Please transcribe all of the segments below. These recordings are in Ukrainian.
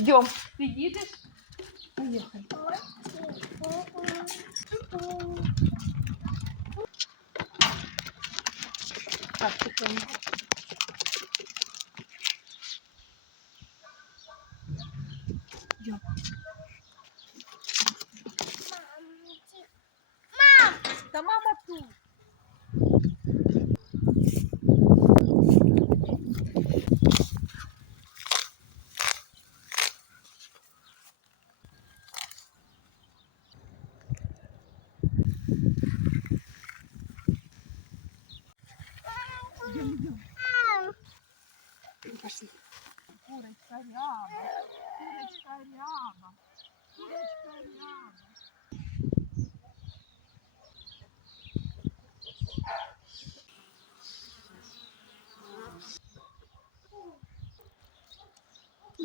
Йдем. Ти їдеш? Поїхали. Так, тихонько. Йдем. Та мама тут. Пошли. Курочка ряба. Курочка ряба. Курочка ряба.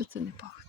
Це не пахне.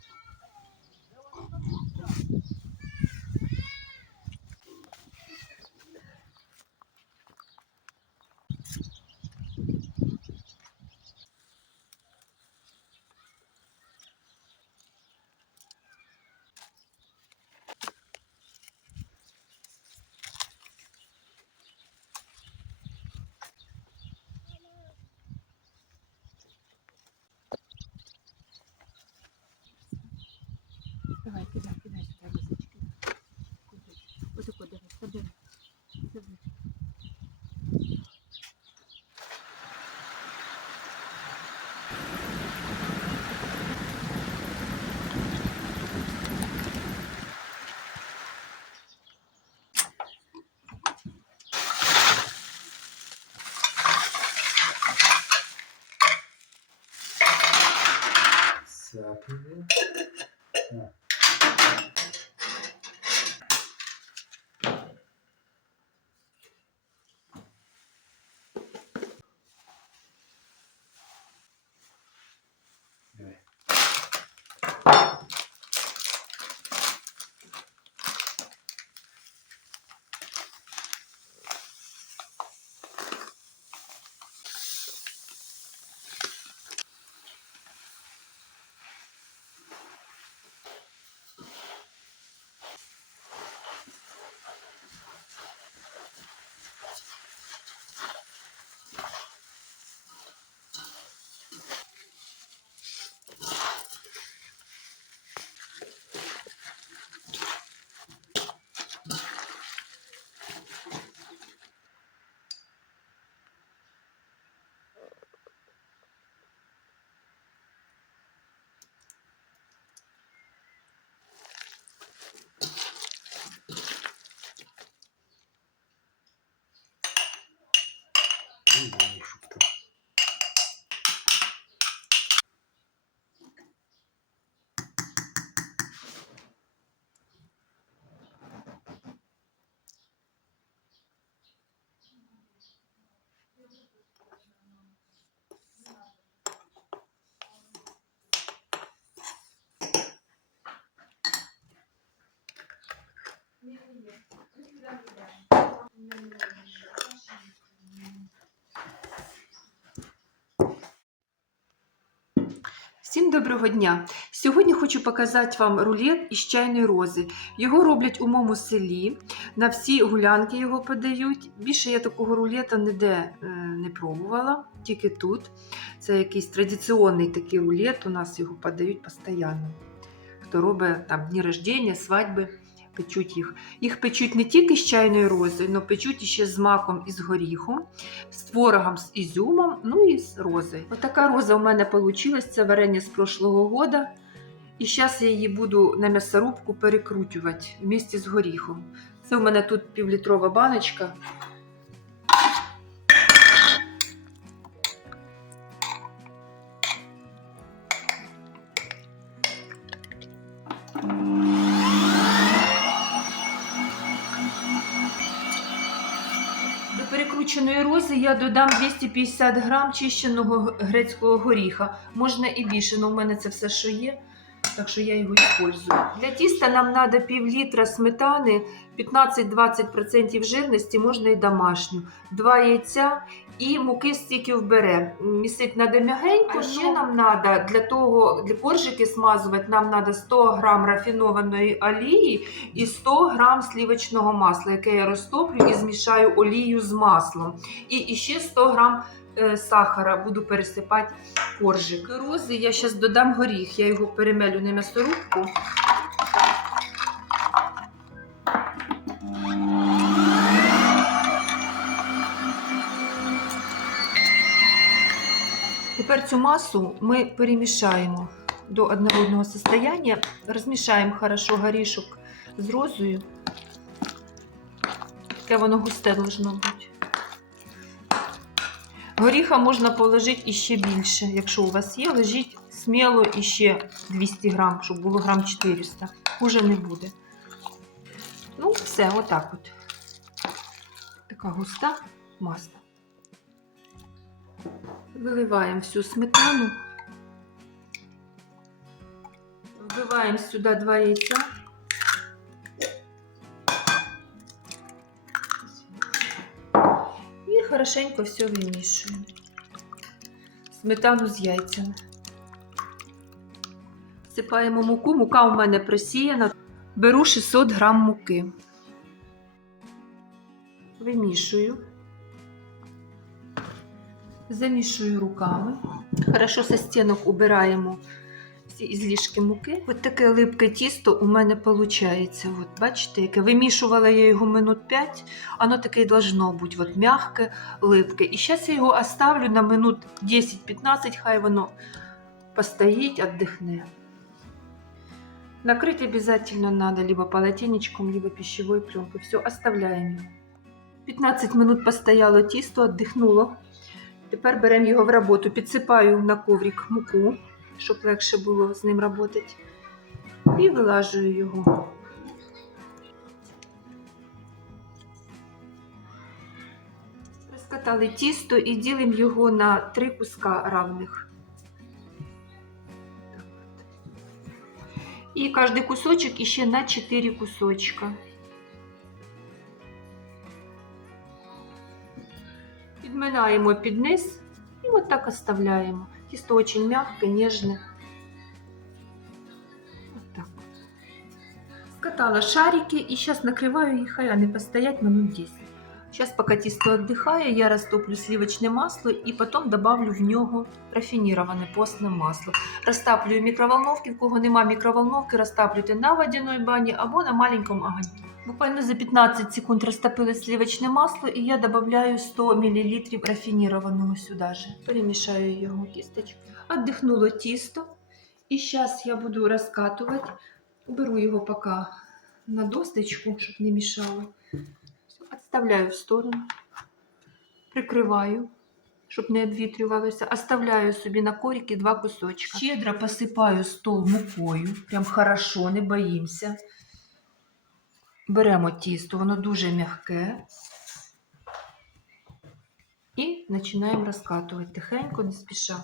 WhatsApp. Всім доброго дня! Сьогодні хочу показати вам рулет із чайної рози. Його роблять у моєму селі. На всі гулянки його подають. Більше я такого рулета ніде е, не пробувала, тільки тут. Це якийсь традиційний такий рулет. У нас його подають постійно. Хто робить там дні рождення, свадьби, печуть їх. Їх печуть не тільки з чайною розою, але печуть ще з маком і з горіхом, з творогом, з ізюмом, ну і з розою. Отака роза у мене вийшла, це варення з прошлого года. І зараз я її буду на м'ясорубку перекручувати вместе з горіхом. Це у мене тут півлітрова баночка. До перекрученої рози я додам 250 грам чищеного грецького горіха. Можна і більше, але в мене це все, що є, так що я його використовую. Для тіста нам треба пів літра сметани, 15-20% жирності, можна і домашню, 2 яйця і муки стільки вбере. Місить треба м'ягенько. А ще нам треба для того, для коржики смазувати, нам треба 100 грам рафінованої олії і 100 грам сливочного масла, яке я розтоплю і змішаю олію з маслом. І, ще 100 грам сахара буду пересипати коржик. Рози я зараз додам горіх, я його перемелю на м'ясорубку. Тепер цю масу ми перемішаємо до однородного состояння, розмішаємо хорошо горішок з розою. Таке воно густе должно бути. Горіха можна положити іще більше, якщо у вас є, лежіть сміло іще 200 грам, щоб було грам 400. Хуже не буде. Ну, все, отак от. Така густа маса. Виливаємо всю сметану. Вбиваємо сюди два яйця. Хорошенько все вимішуємо. Сметану з яйцями. Сипаємо муку. Мука у мене просіяна. Беру 600 грам муки. Вимішую. Замішую руками. Хорошо со стінок убираємо всі ізлішки муки. От таке липке тісто у мене виходить. От бачите, яке вимішувала я його минут 5, воно таке й должно бути. От м'яке, липке. І зараз я його оставлю на минут 10-15, хай воно постоїть, віддихне. Накрыть обязательно надо либо полотенечком, либо пищевой пленкой. Все, оставляємо його. 15 минут постояло тісто, віддихнуло. Тепер беремо його в роботу, підсипаю на коврик муку, щоб легше було з ним працювати. І вилажую його. Розкатали тісто і ділимо його на три куска равних. І кожен кусочок іще на 4 кусочка. Підминаємо під низ і от так оставляємо. Тісто очень мягкое, нежное. Вот так. Скатала шарики и сейчас накрываю их, вони постоять минут 10. Зараз, поки тісто віддихає, я розтоплю сливочне масло і потім добавлю в нього рафініроване постне масло. Розтаплюю в кого нема мікроволновки, розтаплюйте на водяній бані або на маленькому огоньку. Буквально за 15 секунд розтопили сливочне масло і я додаю 100 мл рафінірованого сюди же. Перемішаю його кісточку. Отдихнуло тісто. І зараз я буду розкатувати. Беру його поки на досточку, щоб не мішало. Отставляю в сторону, прикриваю, щоб не обвітрювалося. Оставляю собі на коріки два кусочки. Щедро посипаю стол мукою. Прям хорошо, не боїмося. Беремо тісто, воно дуже м'яке. І починаємо розкатувати тихенько, не спіша.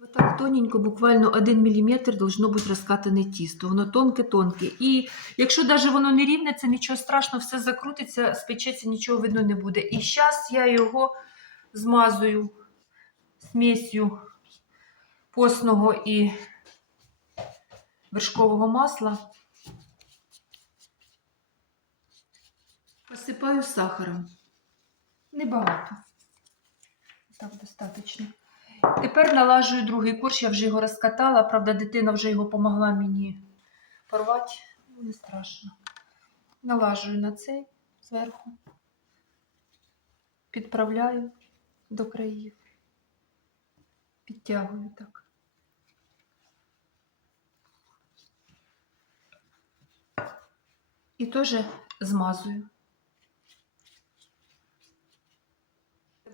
Отак тоненько, буквально 1 мм должно бути розкатане тісто. Воно тонке-тонке. І якщо навіть воно не рівне, це нічого страшного, все закрутиться, спечеться, нічого видно не буде. І зараз я його змазую смесью постного і вершкового масла. Посипаю сахаром. Небагато. Так достатньо. Тепер налажую другий корж, я вже його розкатала. Правда, дитина вже його допомогла мені порвати. Ну, не страшно. Налажую на цей зверху. Підправляю до країв. Підтягую так. І теж змазую.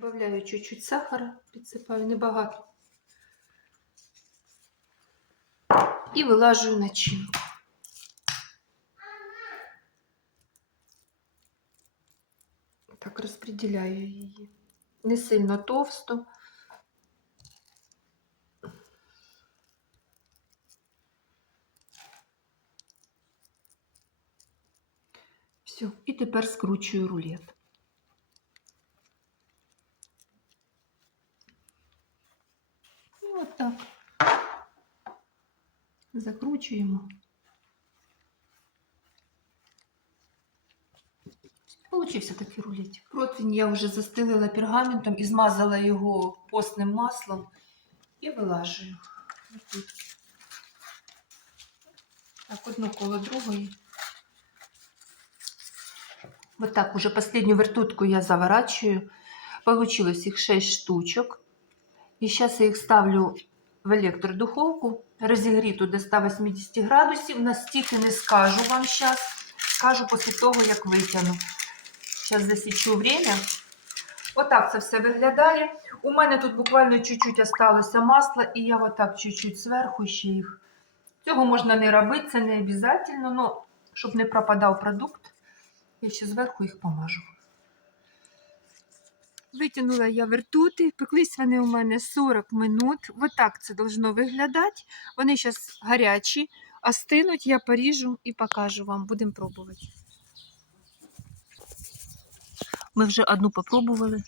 Добавляю чуть-чуть сахара, підсипаю небагато. І вилажую начинку. Так розподіляю її. Не сильно товсто. Все, і тепер скручую рулет. Так. Закручуємо. Получився такий рулетик. Противень я вже застелила пергаментом і змазала його постним маслом і вилажую. Так, одну коло другої. Вот так уже вертутку я заворачиваю. Получилось их 6 штучок. И сейчас я их ставлю в электродуховку, розігріту до 180 градусів. Настільки не скажу вам зараз. Скажу після того, як витягну. Зараз засічу время. Отак це все виглядає. У мене тут буквально чуть-чуть осталося масла, і я отак чуть-чуть зверху ще їх. Цього можна не робити, це не обов'язково, але щоб не пропадав продукт, я ще зверху їх помажу. Витягнула я вертути, пеклись вони у мене 40 минут. Отак це должно виглядати. Вони зараз гарячі, остинуть, я поріжу і покажу вам. Будемо пробувати. Ми вже одну попробували.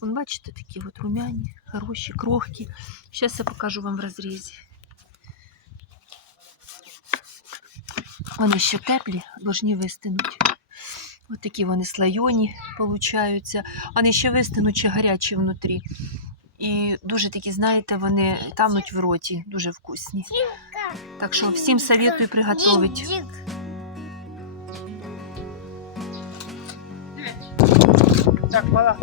Вон, бачите, такі от румяні, хороші, крохкі. Зараз я покажу вам в розрізі. Вони ще теплі, должні вистинуть. Ось такі вони слойоні получаються. Вони ще вистинуть, ще гарячі внутрі. І дуже такі, знаєте, вони тануть в роті, дуже вкусні. Так що всім советую приготувати. Так, мала.